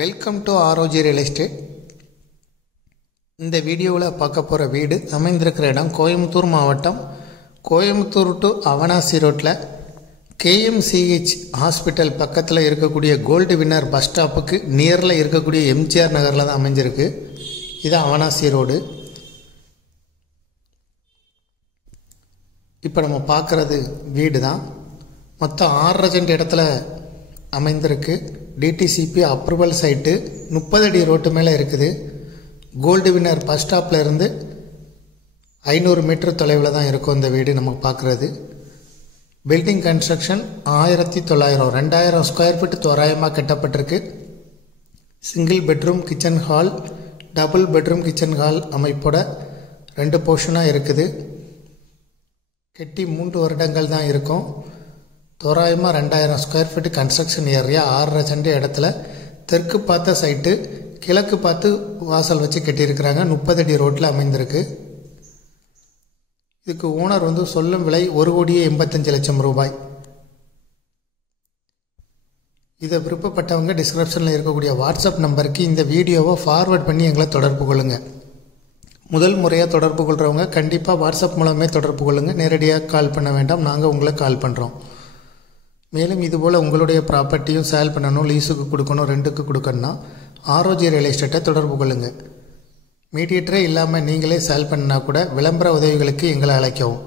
Welcome to ஆரோஜி real estate. இந்த வீடியோவில் பார்க்க போகிற வீடு அமைந்திருக்கிற இடம் கோயம்புத்தூர் மாவட்டம், கோயம்புத்தூர் டு அவனாசி ரோட்டில் கேஎம்சிஹெச் ஹாஸ்பிட்டல் பக்கத்தில் இருக்கக்கூடிய கோல்டு வின்னர் பஸ் ஸ்டாப்புக்கு நியரில் இருக்கக்கூடிய எம்ஜிஆர் நகரில் தான் அமைஞ்சிருக்கு. இது அவனாசி ரோடு. இப்போ நம்ம பார்க்குறது வீடு தான். மொத்தம் 6 சென்ட் இடத்துல அமைந்திருக்கு. டிடிசிபி அப்ரூவல் சைட்டு 30 அடி ரோட்டு மேலே இருக்குது. கோல்டு வின்னர் பஸ் ஸ்டாப்பில் இருந்து 500 மீட்டர் தொலைவில் தான் இருக்கும் இந்த வீடு நம்ம பார்க்குறது. பில்டிங் கன்ஸ்ட்ரக்ஷன் 1900 2000 ஸ்கொயர் ஃபீட் தோராயமாக கட்டப்பட்டிருக்கு. Single bedroom kitchen hall, double bedroom kitchen hall அமைப்போட 2 போர்ஷனாக இருக்குது. கட்டி 3 வருடங்கள் தான் இருக்கும். தோராயமாக 2000 square feet construction area, 6 cent இடத்துல தெற்கு பார்த்த சைட்டு, கிழக்கு பார்த்து வாசல் வச்சு கட்டியிருக்கிறாங்க. 30 அடி ரோட்டில் அமைந்திருக்கு. இதுக்கு ஓனர் சொல்லும் விலை 1,85,00,000 ரூபாய். இதை விருப்பப்பட்டவங்க டிஸ்கிரிப்ஷனில் இருக்கக்கூடிய வாட்ஸ்அப் நம்பருக்கு இந்த வீடியோவை ஃபார்வர்ட் பண்ணி எங்களை தொடர்பு கொள்ளுங்கள். முதல் முறையாக தொடர்பு கொள்கிறவங்க கண்டிப்பாக வாட்ஸ்அப் மூலமே தொடர்பு கொள்ளுங்கள். நேரடியாக கால் பண்ண வேண்டாம், நாங்கள் உங்களுக்கு கால் பண்ணுறோம். மேலும் இதுபோல் உங்களுடைய ப்ராப்பர்ட்டியும் சேல் பண்ணணும், லீஸுக்கு கொடுக்கணும், ரெண்டுக்கு கொடுக்கணும்னா ஆரோஜி ரியல் எஸ்டேட்டை தொடர்பு கொள்ளுங்கள். மீடியேட்டரே இல்லாமல் நீங்களே சேல் பண்ணினா கூட விளம்பர உதவிகளுக்கு எங்களை அழைக்கவும்.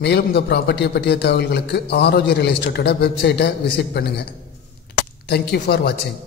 மேலும் இந்த ப்ராப்பர்ட்டியை பற்றிய தகவல்களுக்கு ஆரோஜி ரியல் எஸ்டேட்டோட வெப்சைட்டை விசிட் பண்ணுங்கள். தேங்க்யூ ஃபார் வாட்சிங்.